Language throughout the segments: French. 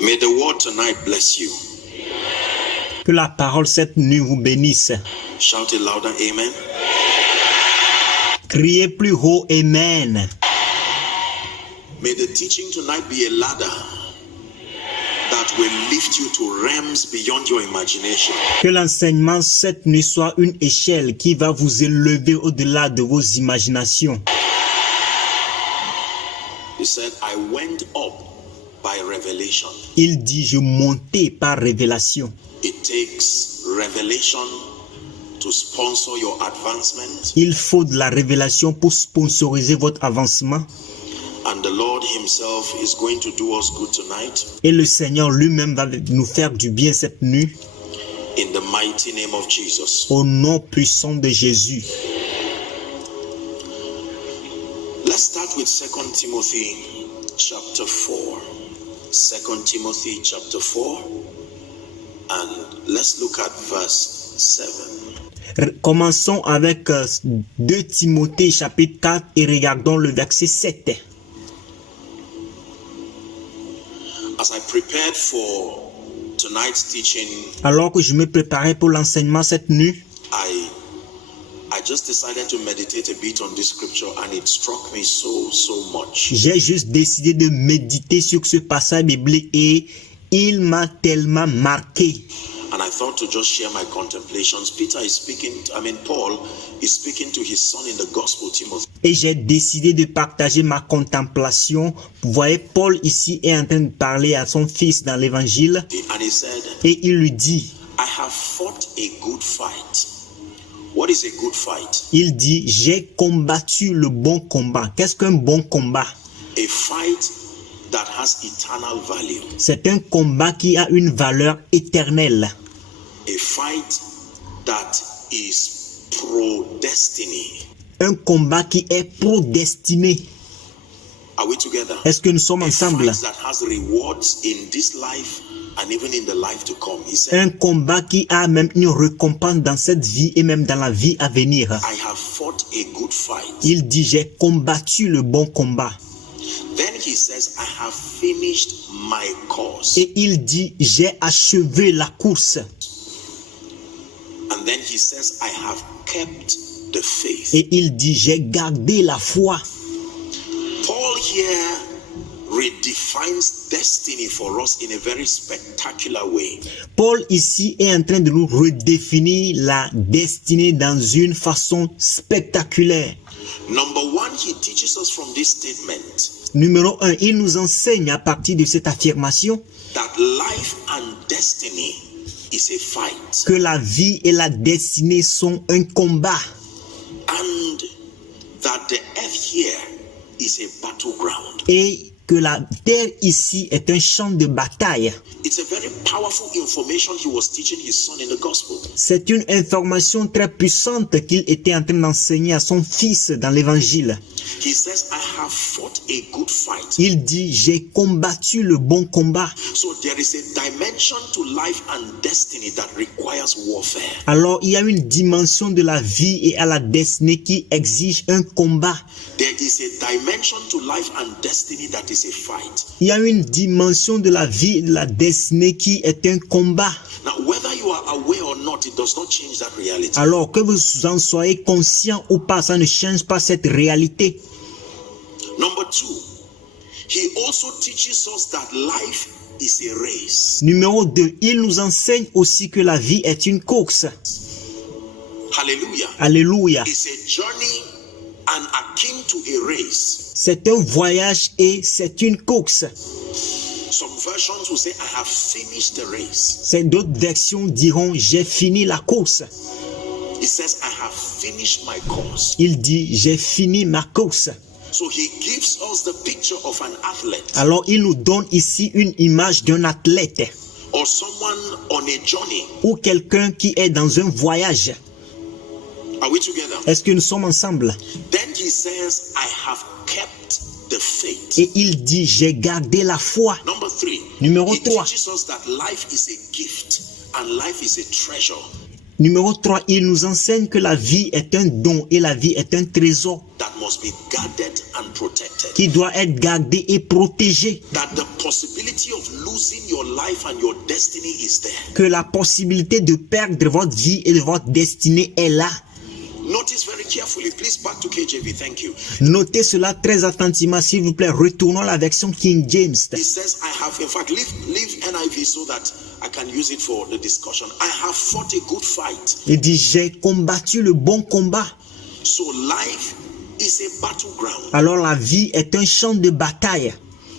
May the word tonight bless you. Que la parole cette nuit vous bénisse. Shout it louder, amen. Criez plus haut, amen. May the teaching tonight be a ladder that will lift you to realms beyond your imagination. Que l'enseignement cette nuit soit une échelle qui va vous élever au-delà de vos imaginations. He said, I went up by revelation. Il dit, je montais par révélation. It takes revelation to sponsor your advancement. Il faut de la révélation pour sponsoriser votre avancement. And the Lord himself is going to do us good tonight. Et le Seigneur lui-même va nous faire du bien cette nuit. In the mighty name of Jesus. Au nom puissant de Jésus. Let's start with 2 Timothy chapter 4. 2 Timothy chapter 4. And let's look at verse 7. Commençons avec 2 Timothée chapitre 4 et regardons le verset 7. As I prepared for tonight's teaching, Alors que je me préparais pour l'enseignement cette nuit, I just decided to meditate a bit on this scripture and it struck me so much. j'ai juste décidé de méditer sur ce passage biblique et il m'a tellement marqué. And I thought to just share my contemplations. Paul is speaking to his son in the gospel, Timothy. Et j'ai décidé de partager ma contemplation. Vous voyez, Paul ici est en train de parler à son fils dans l'évangile. And he said, Et il lui dit, I have fought a good fight. What is a good fight? il dit, j'ai combattu le bon combat. Qu'est-ce qu'un bon combat? A fight that has eternal value. C'est un combat qui a une valeur éternelle. A fight that is pro-destiny. Un combat qui est pro-destiné. Are we together? Est-ce que nous sommes A ensemble? fight that has rewards in this life and even in the life to come. He said, Un combat qui a même une récompense dans cette vie et même dans la vie à venir. I have fought a good fight. Il dit, j'ai combattu le bon combat. Then he says, I have finished my course. Et il dit, j'ai achevé la course. And then he says, I have kept the faith. Et il dit, j'ai gardé la foi. Paul here redefines destiny for us in a very spectacular way. Paul ici est en train de nous redéfinir la destinée dans une façon spectaculaire. Number one, he teaches us from this statement Numéro 1, il nous enseigne à partir de cette affirmation that life and destiny is a fight. que la vie et la destinée sont un combat. And that the earth here is a battleground. Et que la terre ici est un champ de bataille. It's a very powerful information he was teaching his son in the gospel. C'est une information très puissante qu'il était en train d'enseigner à son fils dans l'évangile. He says, I have fought a good fight. Il dit, j'ai combattu le bon combat. So there is a dimension to life and destiny that requires warfare. Alors, il y a une dimension de la vie et à la destinée qui exige un combat. There is a dimension to life and destiny that is a fight. Il y a une dimension de la vie et de la destinée qui est un combat. Now, whether you are aware or not, it does not change that reality. Alors que vous en soyez conscient ou pas, ça ne change pas cette réalité. Number two, he also teaches us that life is a race. Numéro 2, il nous enseigne aussi que la vie est une course. Hallelujah. Alléluia. It's a journey and akin to a race. C'est un voyage et c'est une course. Some versions will say, I have finished the race. C'est d'autres versions diront, j'ai fini la course. It says, I have finished my course. Il dit, j'ai fini ma course. So he gives us the picture of an athlete Alors, il nous donne ici une image d'un athlète or someone on a journey. ou quelqu'un qui est dans un voyage. Are we together? Est-ce que nous sommes ensemble? Then he says, I have kept the faith. Et il dit, j'ai gardé la foi. Number three, Numéro he 3. teaches us that life is a gift and life is a treasure. Numéro 3, il nous enseigne que la vie est un don et la vie est un trésor that must be guarded and protected. qui doit être gardé et protégé. That the possibility of losing your life and your destiny is there. Que la possibilité de perdre votre vie et de votre destinée est là. Notice very carefully. Please back to KJV. Thank you. Notez cela très attentivement, s'il vous plaît. Retournons à la version King James. He says, I have, in fact, leave NIV so that I can use it for the discussion. I have fought a good fight. Il dit, j'ai combattu le bon combat. So life is a battleground. Alors la vie est un champ de bataille.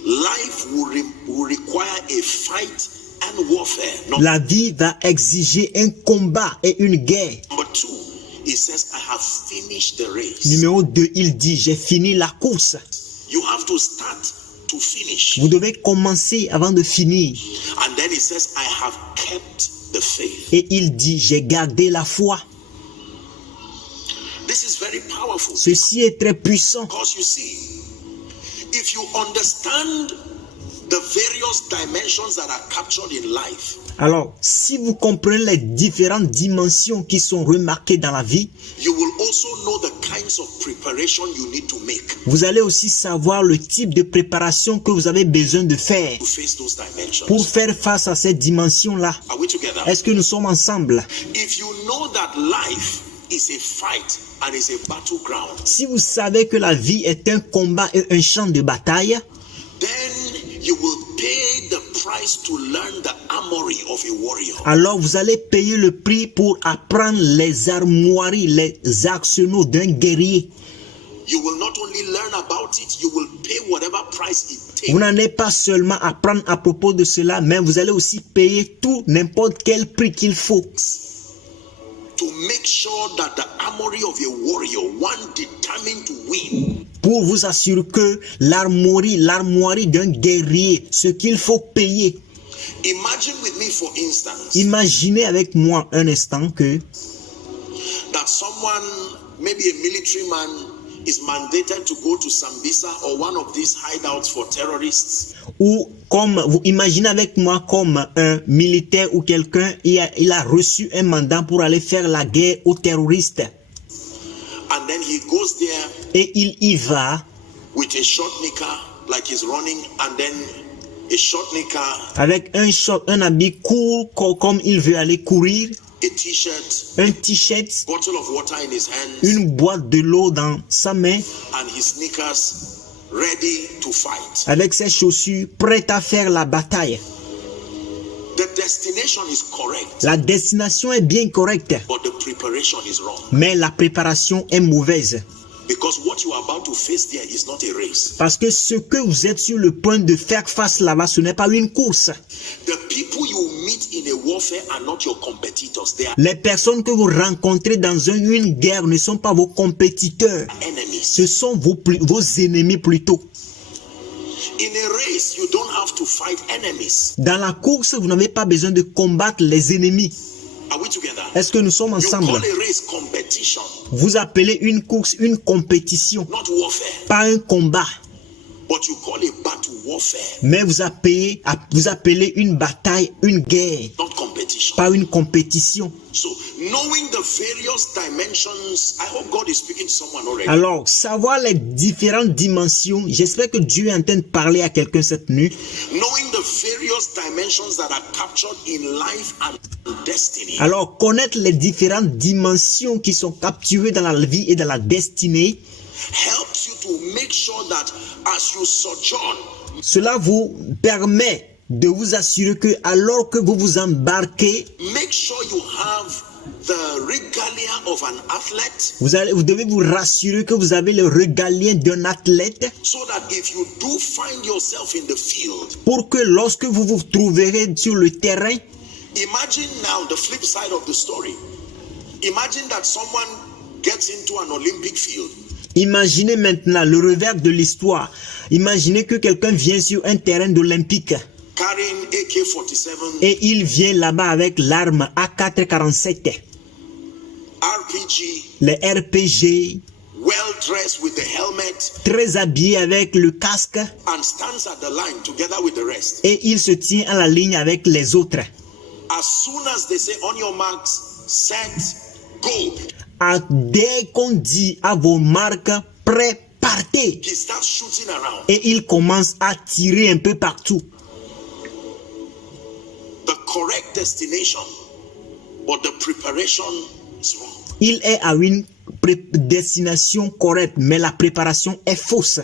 Life will require a fight and warfare. La vie va exiger un combat et une guerre. Number 2, he says, I have finished the race. Numéro 2, il dit, j'ai fini la course. You have to start to finish. Vous devez commencer avant de finir. And then he says, I have kept the faith. Et il dit, j'ai gardé la foi. This is very powerful. Ceci est très puissant. Because you see, if you understand the various dimensions that are captured in life, Alors, si vous comprenez les différentes dimensions qui sont remarquées dans la vie, you will also know the kinds of preparation you need to make vous allez aussi savoir le type de préparation que vous avez besoin de faire to face those dimensions. pour faire face à ces dimensions-là. Are we together? Est-ce que nous sommes ensemble? If you know that life is a fight and is a battleground, Si vous savez que la vie est un combat et un champ de bataille, then you will pay the price to learn the armory of a warrior. alors vous allez payer le prix pour apprendre les armoiries, les arsenaux d'un guerrier. You will not only learn about it, you will pay whatever price it takes Vous n'allez pas seulement apprendre à propos de cela, mais vous allez aussi payer tout, n'importe quel prix qu'il faut, to make sure that the armory of a warrior, one determined to win, pour vous assurer que l'armoirie d'un guerrier, ce qu'il faut payer. imagine with me for instance Imaginez avec moi un instant que that someone, maybe a military man, is mandated to go to Sambisa or one of these hideouts for terrorists, ou comme vous imaginez avec moi comme un militaire ou quelqu'un, il a reçu un mandat pour aller faire la guerre aux terroristes. and then he goes there Et il y va with a short knicker like he's running, and then a short knicker, avec un habit court comme il veut aller courir, a t-shirt, un t-shirt, bottle of water in his hands, une boîte de l'eau dans sa main, and his sneakers, ready to fight. avec ses chaussures, prêt à faire la bataille. The destination is correct, La destination est bien correcte, but the preparation is wrong. mais la préparation est mauvaise. Because what you are about to face there is not a race. Parce que ce que vous êtes sur le point de faire face là-bas, ce n'est pas une course. The people you meet in a warfare are not your competitors. They are Les personnes que vous rencontrez dans une guerre ne sont pas vos compétiteurs. enemies. Ce sont vos ennemis plutôt. In a race, you don't have to fight enemies. Dans la course, vous n'avez pas besoin de combattre les ennemis. Are we together? Est-ce que nous sommes You ensemble? call a race competition, Vous appelez une course une compétition, not warfare. pas un combat. But you call a battle warfare, Mais vous appelez une bataille une guerre, not competition. pas une compétition. So, knowing the various dimensions, I hope God is speaking to someone already. Alors, savoir les différentes dimensions, j'espère que Dieu est en train de parler à quelqu'un cette nuit. Knowing the various dimensions that are captured in life and destiny Alors, connaître les différentes dimensions qui sont capturées dans la vie et dans la destinée, helps you to make sure that as you sojourn, cela vous permet de vous assurer que alors que vous vous embarquez, make sure you have the regalia of an athlete, vous devez vous rassurer que vous avez le régalien d'un athlète so that if you do find yourself in the field, pour que lorsque vous vous trouverez sur le terrain, imagine now the flip side of the story. Imagine that someone gets into an Olympic field. imaginez maintenant le revers de l'histoire. Imaginez que quelqu'un vient sur un terrain d'Olympique Carrying AK-47, et il vient là-bas avec l'arme AK-47, RPG, les RPG, well dressed with the helmet, très habillé avec le casque, and stands at the line together with the rest. et il se tient à la ligne avec les autres. As soon as they say on your marks, set, go. Dès qu'on dit à vos marques, prêt, partez. He starts shooting around. Et il commence à tirer un peu partout. The correct destination, but the preparation is wrong. Il est à une destination correcte, mais la préparation est fausse.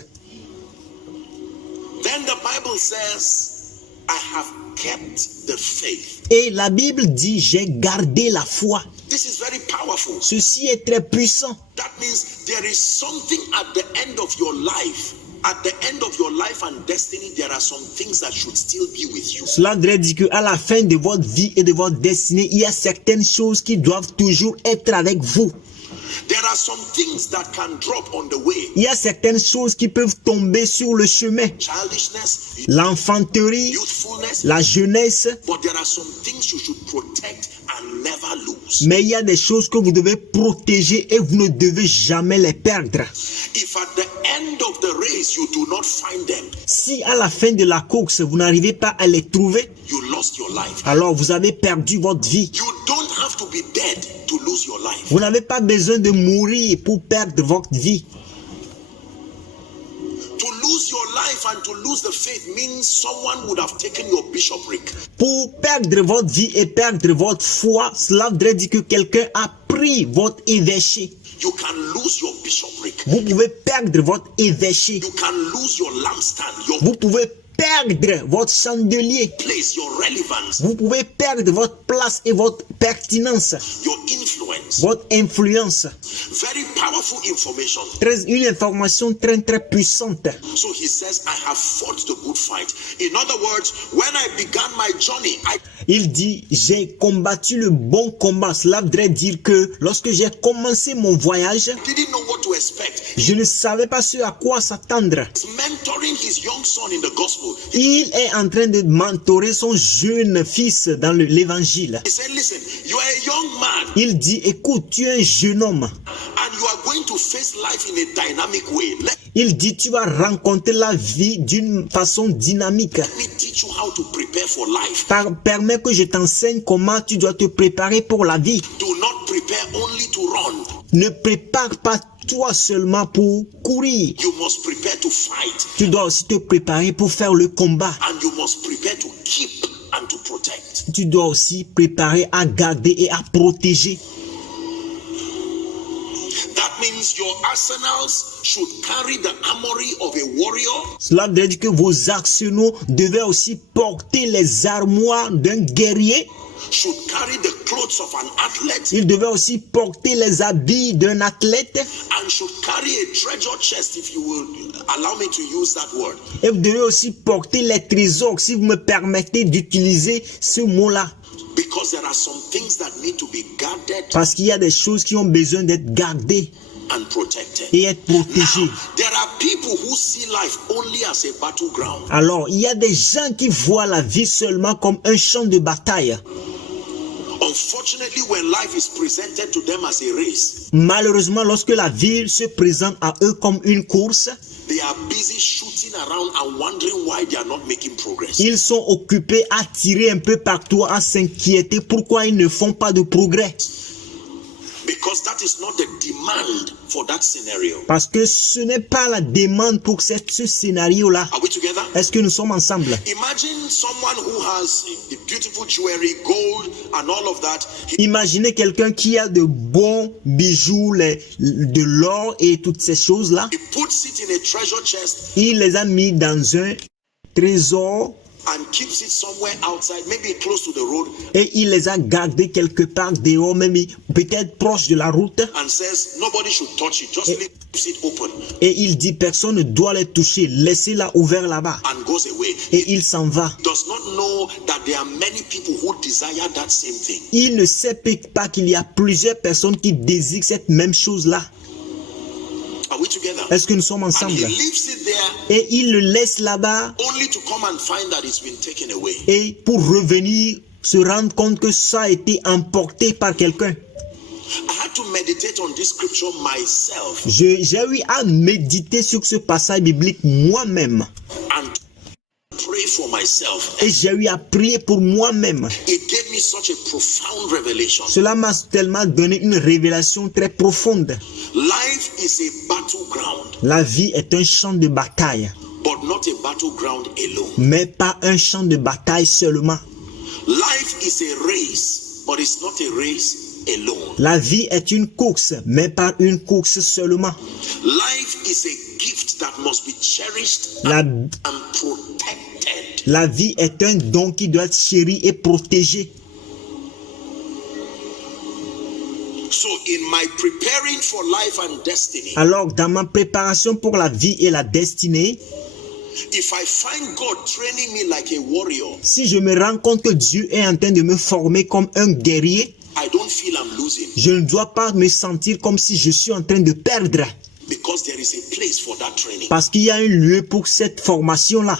Then the Bible says, I have kept the faith. Et la Bible dit, j'ai gardé la foi. This is very powerful. Ceci est très puissant. That means there is something at the end of your life. At the end of your life and destiny, there are some things that should still be with you. Cela voudrait dire qu'à la fin de votre vie et de votre destinée, il y a certaines choses qui doivent toujours être avec vous. There are some things that can drop on the way. Il y a certaines choses qui peuvent tomber sur le chemin. Childishness, L'enfanterie, youthfulness, la jeunesse. but there are some things you should protect and never lose. Mais il y a des choses que vous devez protéger et vous ne devez jamais les perdre. If at the end of the race you do not find them, Si à la fin de la course, vous n'arrivez pas à les trouver, you lost your life. alors vous avez perdu votre vie. You don't have to be dead to lose your life. Vous n'avez pas besoin de mourir pour perdre votre vie. To lose your life and to lose the faith means someone would have taken your bishopric. Pour perdre votre vie et perdre votre foi, cela voudrait dire que quelqu'un a pris votre évêché. You can lose your bishopric. Vous pouvez perdre votre évêché. You can lose your lampstand, your Vous pouvez perdre votre chandelier. place, your relevance, Vous pouvez perdre votre place et votre pertinence, your influence. votre influence. Very powerful information. Une information très très puissante. So he says, I have fought the good fight. In other words, when I began my journey, I Il dit, j'ai combattu le bon combat. Cela voudrait dire que lorsque j'ai commencé mon voyage, didn't know what to expect. je ne savais pas ce à quoi s'attendre. He's mentoring his young son in the gospel. Il est en train de mentorer son jeune fils dans l'évangile. He said, listen, you are a young man Il dit, écoute, tu es un jeune homme. and you are going to face life in a dynamic way. Let Il dit, tu vas rencontrer la vie d'une façon dynamique. me teach you how to prepare for life. Permets que je t'enseigne comment tu dois te préparer pour la vie. Do not prepare only to run. Ne prépare pas toi seulement pour courir. You must prepare to fight Tu dois aussi te préparer pour faire le combat. and you must prepare to keep and to protect. Tu dois aussi préparer à garder et à protéger. That means your arsenals should carry the armory of a warrior. Cela veut dire que vos arsenaux devaient aussi porter les armoires d'un guerrier. Should carry the clothes of an athlete Il devait aussi porter les habits d'un athlète. and should carry a treasure chest, if you will allow me to use that word. Et vous devez aussi porter les trésors, si vous me permettez d'utiliser ce mot-là. Because there are some things that need to be guarded Parce qu'il y a des choses qui ont besoin d'être gardées and protected. et être protégées. There are people who see life only as a battleground. Alors, il y a des gens qui voient la vie seulement comme un champ de bataille. Unfortunately, when life is presented to them as a race, Malheureusement, lorsque la vie se présente à eux comme une course, they are busy shooting around and wondering why they are not making progress. ils sont occupés à tirer un peu partout, à s'inquiéter pourquoi ils ne font pas de progrès. Because that is not the demand for that scenario. Parce que ce n'est pas la demande pour ce scénario-là. Are we together? Est-ce que nous sommes ensemble? Imagine someone who has the beautiful jewelry, gold, and all of that. Imaginez quelqu'un qui a de bons bijoux, de l'or et toutes ces choses-là. He puts it in a treasure chest Il les a mis dans un trésor and keeps it somewhere outside, maybe close to the road, et il les a gardés quelque part dehors, même peut-être proche de la route. and says nobody should touch it, just leave it open, Et il dit personne ne doit les toucher, laissez-la ouvert là-bas. and goes away. Et il s'en va. Does not know that there are many people who desire that same thing. Il ne sait pas qu'il y a plusieurs personnes qui désirent cette même chose-là. Are we together? Est-ce que nous sommes And ensemble? he leaves it there Et il le laisse là-bas only to come and find that it's been taken away. et pour revenir se rendre compte que ça a été emporté par quelqu'un. I had to meditate on this scripture myself J'ai eu à méditer sur ce passage biblique moi-même and pray for myself. Et j'ai eu à prier pour moi-même. It gave me such a profound revelation. Cela m'a tellement donné une révélation très profonde. Life is a battleground, La vie est un champ de bataille, but not a battleground alone. mais pas un champ de bataille seulement. Life is a race, but it's not a race alone. La vie est une course, mais pas une course seulement. Life is a gift that must be cherished La, and protected. la vie est un don qui doit être chéri et protégé. So in my preparing for life and destiny, Alors, dans ma préparation pour la vie et la destinée, if I find God training me like a warrior, si je me rends compte que Dieu est en train de me former comme un guerrier, I don't feel I'm losing, je ne dois pas me sentir comme si je suis en train de perdre, because there is a place for that training. parce qu'il y a un lieu pour cette formation-là.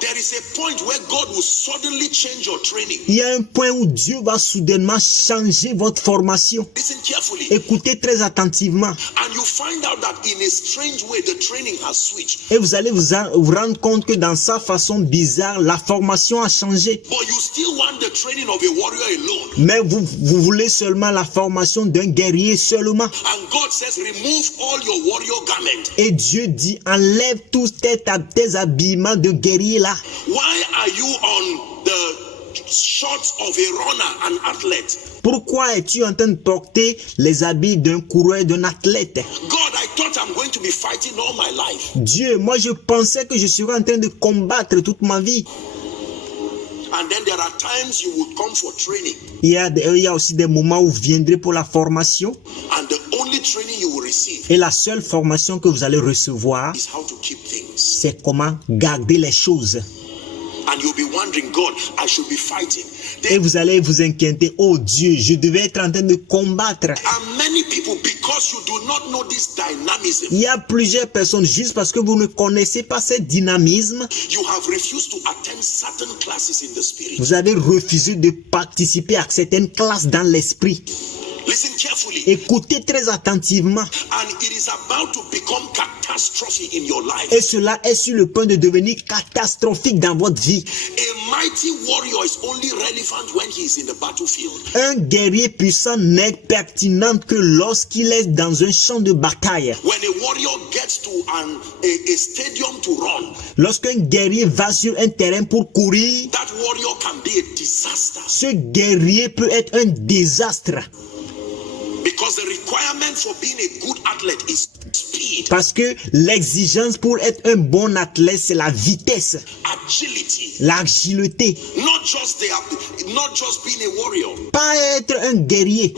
There is a point where God will suddenly change your training. Il y a un point où Dieu va soudainement changer votre formation. Listen carefully. Écoutez très attentivement. And you find out that in a strange way the training has switched. Et vous allez vous rendre compte que dans sa façon bizarre, la formation a changé. But you still want the training of a warrior alone. Mais vous voulez seulement la formation d'un guerrier seulement. And God says, remove all your warrior garment. Et Dieu dit, enlève tous tes habillements de guerrier là. Why are you on the shorts of a runner, an athlete? Pourquoi es-tu en train de porter les habits d'un coureur, d'un athlète? God, I thought I'm going to be fighting all my life. Dieu, moi je pensais que je serais en train de combattre toute ma vie. And then there are times you would come for training. Il y a aussi des moments où vous viendrez pour la formation. And the only training you will receive Et la seule formation que vous allez recevoir, is how to keep things. c'est comment garder les choses. And you'll be wondering, God, I should be fighting. Et vous allez vous inquiéter, oh Dieu, je devais être en train de combattre. And many people, because you do not know this dynamism, Il y a plusieurs personnes, juste parce que vous ne connaissez pas ce dynamisme, you have refused to attend certain classes in the spirit. vous avez refusé de participer à certaines classes dans l'esprit. Listen carefully. Écoutez très attentivement. And it is about to become catastrophe in your life. Et cela est sur le point de devenir catastrophique dans votre vie. A mighty warrior is only relevant when he is in the battlefield. Un guerrier puissant n'est pertinent que lorsqu'il est dans un champ de bataille. When a warrior gets to a stadium to run, Lorsqu'un guerrier va sur un terrain pour courir, that warrior can be a disaster. ce guerrier peut être un désastre. Because the requirement for being a good athlete is speed, Parce que l'exigence pour être un bon athlète, c'est la vitesse, agility, l'agilité. not just being a warrior. Pas être un guerrier.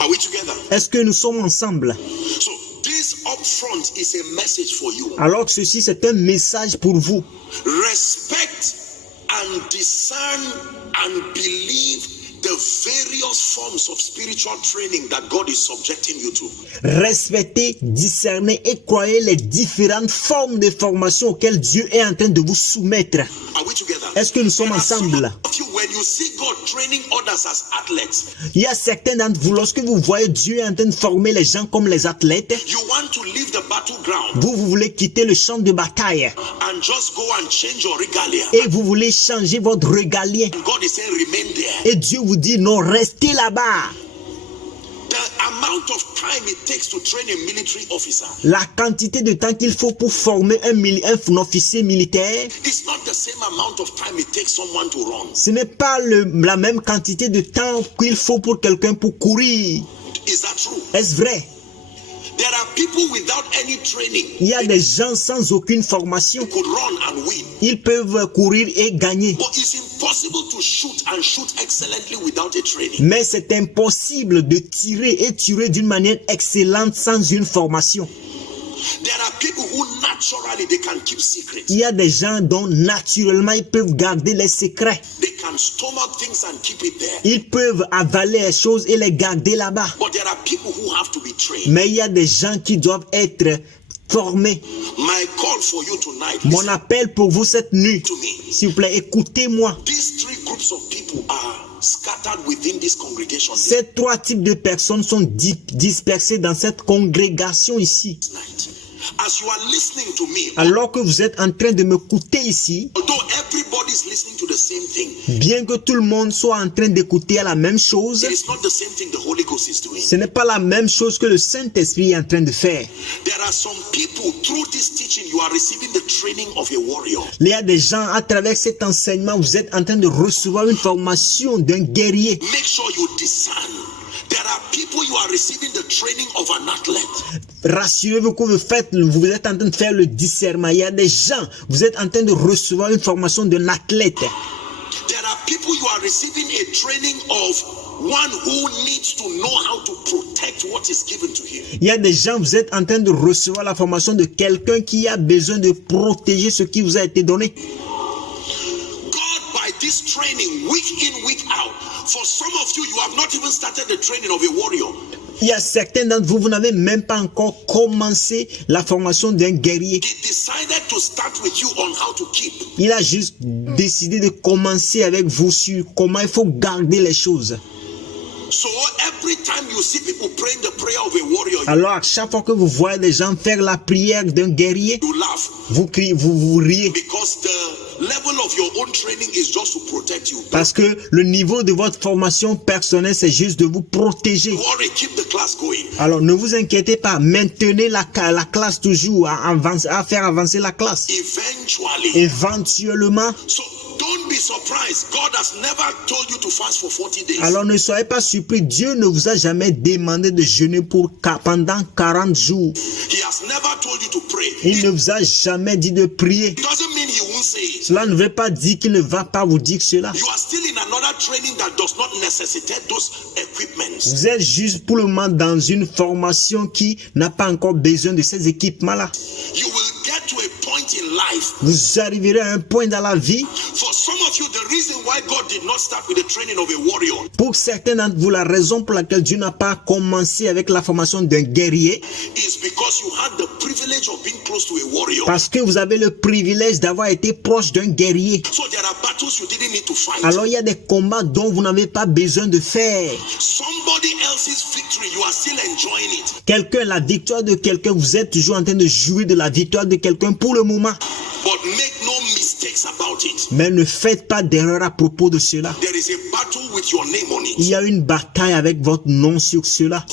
Are we together? Est-ce que nous sommes ensemble? So this upfront is a message for you. Alors que ceci, c'est un message pour vous. Respect and discern and believe the various forms of spiritual training that God is subjecting you to. Respectez, discernez et croyez les différentes formes de formation auxquelles Dieu est en train de vous soumettre. Are we together? Est-ce que nous sommes There are some ensemble? of you, when you see God training others as athletes, Il y a certains d'entre vous, lorsque vous voyez Dieu en train de former les gens comme les athlètes, you want to leave the battleground vous voulez quitter le champ de bataille and just go and change your regalia. et vous voulez changer votre régalien. And God is saying, remain there. Et Dieu vous dit non, restez là-bas. The amount of time it takes to train a military officer La quantité de temps qu'il faut pour former un officier militaire, is not the same amount of time it takes someone to run. ce n'est pas la même quantité de temps qu'il faut pour quelqu'un pour courir. Is that true? Est-ce vrai? There are people without any training. Il y a des gens sans aucune formation. Could run and win. Ils peuvent courir et gagner. But it's impossible to shoot and shoot excellently without a training. Mais c'est impossible de tirer d'une manière excellente sans une formation. There are people who naturally they can keep secrets. Il y a des gens dont naturellement ils peuvent garder les secrets. They can stomach things and keep it there. Ils peuvent avaler les choses et les garder là-bas. But there are people who have to be trained. Mais il y a des gens qui doivent être formés. My call for you tonight, Mon listen appel pour vous cette nuit, to me. s'il vous plaît, écoutez-moi. These three groups of people are scattered within this congregation this Ces trois types de personnes sont dispersées dans cette congrégation ici. night. As you are listening to me, Alors que vous êtes en train de m'écouter ici, although everybody is listening to the same thing, bien que tout le monde soit en train d'écouter à la même chose, it is not the same thing the Holy Ghost is doing. ce n'est pas la même chose que le Saint-Esprit est en train de faire. There are some people, through this teaching, you are receiving the training of a warrior. Il y a des gens, à travers cet enseignement, vous êtes en train de recevoir une formation d'un guerrier. Make sure you discern. There are people you are receiving the training of an athlete. Rassurez-vous que vous êtes en train de faire le discernement. Il y a des gens, vous êtes en train de recevoir une formation d'un athlète. There are people you are receiving a training of one who needs to know how to protect what is given to him. Il y a des gens, vous êtes en train de recevoir la formation de quelqu'un qui a besoin de protéger ce qui vous a été donné. God, by this training, week in, week out, for some of you, you have not even started the training of a warrior. Il y a certains d'entre vous, vous n'avez même pas encore commencé la formation d'un guerrier. He decided to start with you on how to keep. Il a juste décidé de commencer avec vous sur comment il faut garder les choses. So every time you see people praying the prayer of a warrior, Alors à chaque fois que vous voyez des gens faire la prière d'un guerrier, you laugh vous criez, vous riez. because the level of your own training is just to protect you. Parce que le niveau de votre formation personnelle, c'est juste de vous protéger. Worry, keep the class going. Alors ne vous inquiétez pas, maintenez la classe toujours, à faire avancer la classe. Eventually. Éventuellement, So don't be surprised. God has never told you to fast for 40 days. alors ne soyez pas surpris, Dieu ne vous a jamais demandé de jeûner pendant 40 jours. He has never told you to pray. Il ne vous a jamais dit de prier. It doesn't mean he won't say it. Cela ne veut pas dire qu'il ne va pas vous dire cela. You are still in another training that does not necessitate those equipments. Vous êtes juste pour le moment dans une formation qui n'a pas encore besoin de ces équipements-là. You will get to a point in life. Vous arriverez à un point dans la vie. For some of you, the reason why God did not start with the training of a warrior Pour certains d'entre vous, la raison pour laquelle Dieu n'a pas commencé avec la formation d'un guerrier, is because you had the privilege of being close to a warrior. parce que vous avez le privilège d'avoir été proche d'un guerrier. So there are battles you didn't need to fight. Alors il y a des combats dont vous n'avez pas besoin de faire. Somebody else's victory, you are still enjoying it. La victoire de quelqu'un, vous êtes toujours en train de jouir de la victoire de quelqu'un pour le moment. But make no mistakes about it. Mais ne faites pas d'erreur à propos de cela. There is a battle with your name on Il it. y a une bataille avec votre nom sur cela.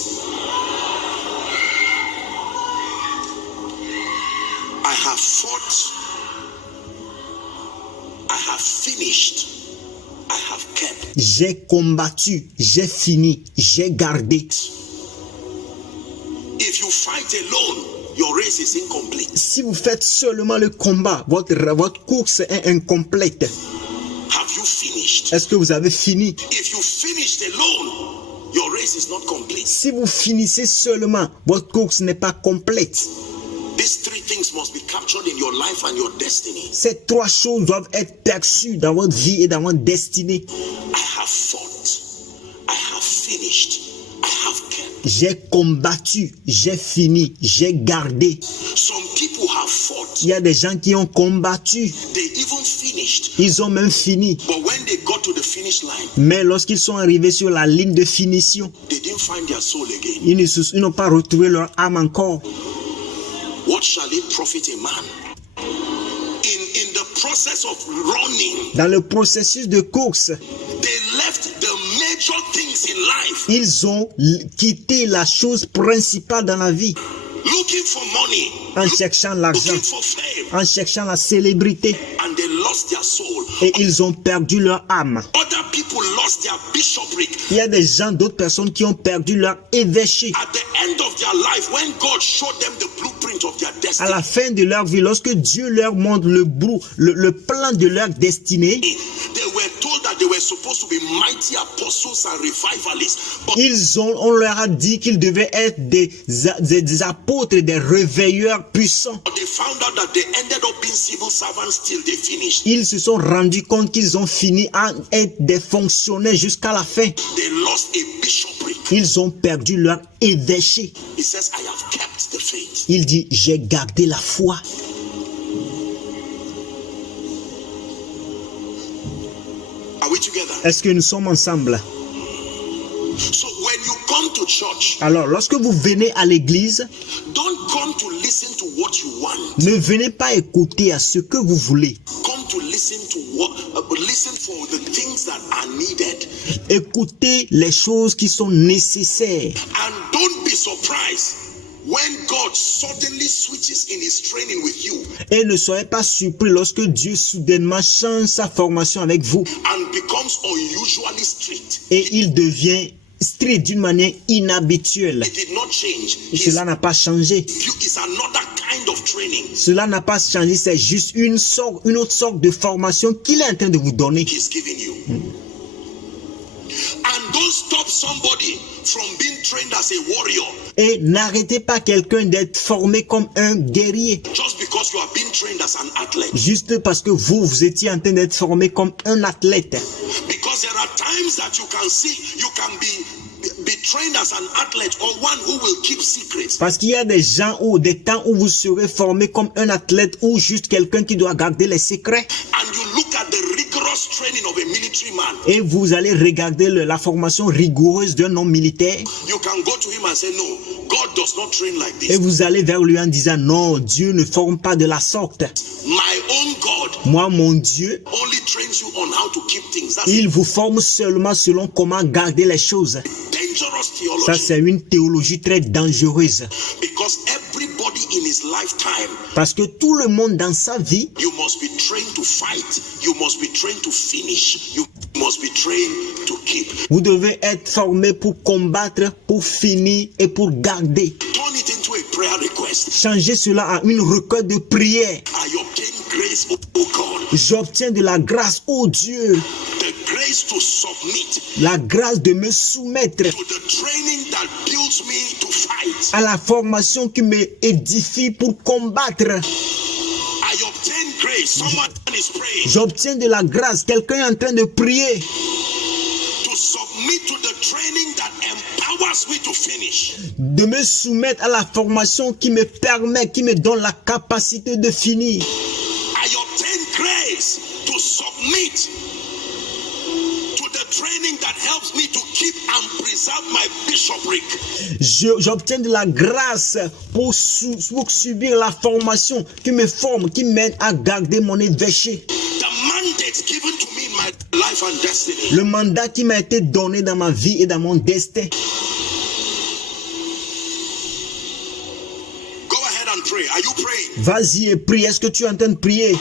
I have fought. I have finished. I have kept. J'ai combattu, j'ai fini, j'ai gardé. If you fight alone, your race is incomplete. Si vous faites seulement le combat, votre course est incomplète. Have you finished? Est-ce que vous avez fini? If you finished alone, your race is not complete. Si vous finissez seulement, votre course n'est pas complète. These three things must be captured in your life and your destiny. Ces trois choses doivent être perçues dans votre vie et dans votre destinée. I have fought. I have finished. I have kept. J'ai combattu, j'ai fini, j'ai gardé. Some people have fought. Il y a des gens qui ont combattu, They even finished. ils ont même fini. But when they got to the finish line, Mais lorsqu'ils sont arrivés sur la ligne de finition, they didn't find their soul again. ils n'ont pas retrouvé leur âme encore. What shall it profit a man? In the process of running, Dans le processus de course, they left the major things in life, ils ont quitté la chose principale dans la vie looking for money, en cherchant l'argent, looking for fame, en cherchant la célébrité, and they lost their soul. et ils ont perdu leur âme. Other people lost their bishopric. Il y a des gens, d'autres personnes qui ont perdu leur évêché. At the end of their life, when God showed them the blueprint of their À destiny, la fin de leur vie, lorsque Dieu leur montre le plan de leur destinée, they were told that they were supposed to be mighty apostles and revivalists. But on leur a dit qu'ils devaient être des apôtres, des réveilleurs puissants. they found out that they ended up being civil servants till they finished. Ils se sont rendus compte qu'ils ont fini à être des fonctionnaires jusqu'à la fin. They lost a bishopric. Ils ont perdu leur évêché. He says, I have kept the faith. Il dit, j'ai gardé la foi. Are we together? Est-ce que nous sommes ensemble? So when you come come to church, Alors, lorsque vous venez à l'église, don't come to listen to what you want. ne venez pas écouter à ce que vous voulez. Come to listen to listen for the things that are needed. Écoutez les choses qui sont nécessaires. And don't be surprised when God suddenly switches in his training with you Et ne soyez pas surpris lorsque Dieu soudainement change sa formation avec vous and becomes unusually strict. et il devient strict d'une manière inhabituelle. It did not change. Cela n'a pas changé. It's another kind of training Cela n'a pas changé, c'est juste une autre sorte de formation qu'il est en train de vous donner. he's giving you. And don't stop somebody from being trained as a warrior Et n'arrêtez pas quelqu'un d'être formé comme un guerrier. just because you are being trained as an athlete. Juste parce que vous étiez en train d'être formé comme un athlète. Because there are times that you can see, you can be trained as an athlete or one who will keep secrets. Parce qu'il y a des gens ou des temps où vous serez formé comme un athlète ou juste quelqu'un qui doit garder les secrets. And you look at the rigorous training of a military man. Et vous allez regarder la formation rigoureuse d'un homme militaire. You can go to him and say, no, God does not train like Et this. vous allez vers lui en disant, non, Dieu ne forme pas de la sorte. My own God Moi, mon Dieu, only trains you on how to keep things. That's il vous forme seulement selon comment garder les choses. dangerous Ça, theology. c'est une théologie très dangereuse. Because everybody in his lifetime, Parce que tout le monde dans sa vie, you must be trained to fight. You must be trained to finish. You must be trained to keep. vous devez être formé pour combattre, pour finir et pour garder. Turn it into a prayer request. Changez cela en une requête de prière. I obtain grace, oh God. J'obtiens de la grâce, oh Dieu, The grace to submit la grâce de me soumettre to the training that builds me to fight. à la formation qui me édifie pour combattre. I obtain grace. Someone is praying J'obtiens de la grâce. Quelqu'un est en train de prier to submit to the training that empowers me to finish. de me soumettre à la formation qui me permet, qui me donne la capacité de finir. I obtain grace to submit to the training that helps me to keep and preserve my bishopric. J'obtiens de la grâce pour subir la formation qui me forme, qui m'aide à garder mon évêché. The mandate given to me in my life and destiny. Le mandat qui m'a été donné dans ma vie et dans mon destin. Go ahead and pray. Are you praying? Vas-y et prie. Est-ce que tu es en train de prier?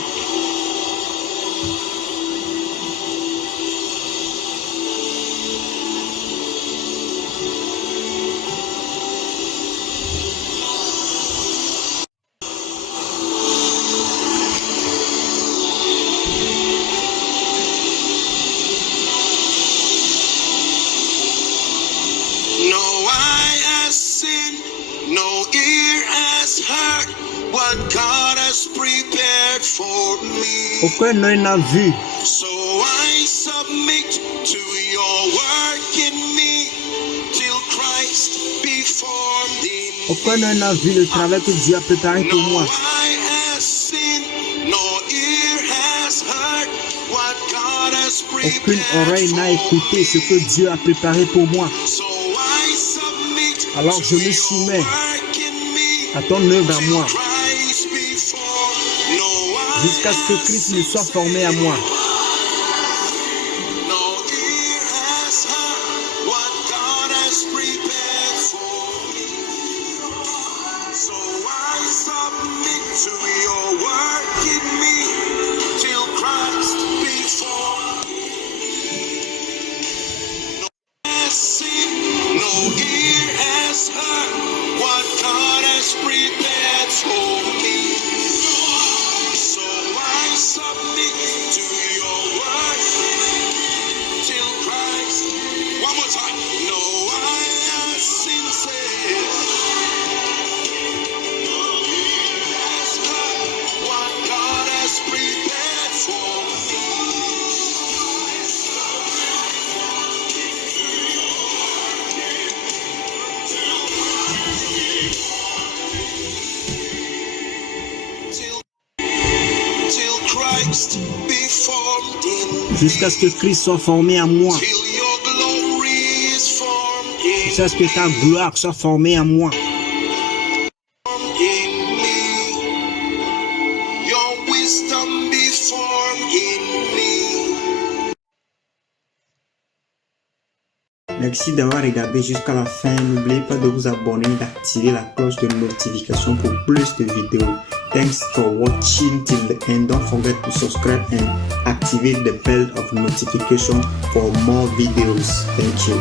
No eye has seen, no ear has heard what God has prepared for me. Aucun œil n'a vu. So I submit to your work in me till Christ be formed in me. Aucun œil n'a vu le travail que Dieu a préparé pour No moi. eye has seen, no ear has heard what God has Aucune prepared oreille n'a écouté ce que Dieu a préparé pour moi. So I submit Alors je to me your soumets work in me à ton œuvre à moi, Christ be formed. No eye jusqu'à ce que Christ me soit formé à moi. no ear has heard what God has prepared for me. So I submit to your work in me till Christ be formed. No eye has seen, no ear has heard what God has prepared for me. So I submit to your word till Christ. One more time. No eye has seen, say, no ear has heard what God has prepared for me. Till Christ be formed in me. Jusqu'à ce que Christ soit formé à moi. Till your glory is formed in richesse que ta gloire soit formée en moi. in me. Your wisdom be formed in me. Merci d'avoir regardé jusqu'à la fin. N'oubliez pas de vous abonner et d'activer la cloche de notification pour plus de vidéos. Thanks for watching till the end. Don't forget to subscribe and activate the bell of notification for more videos. Thank you.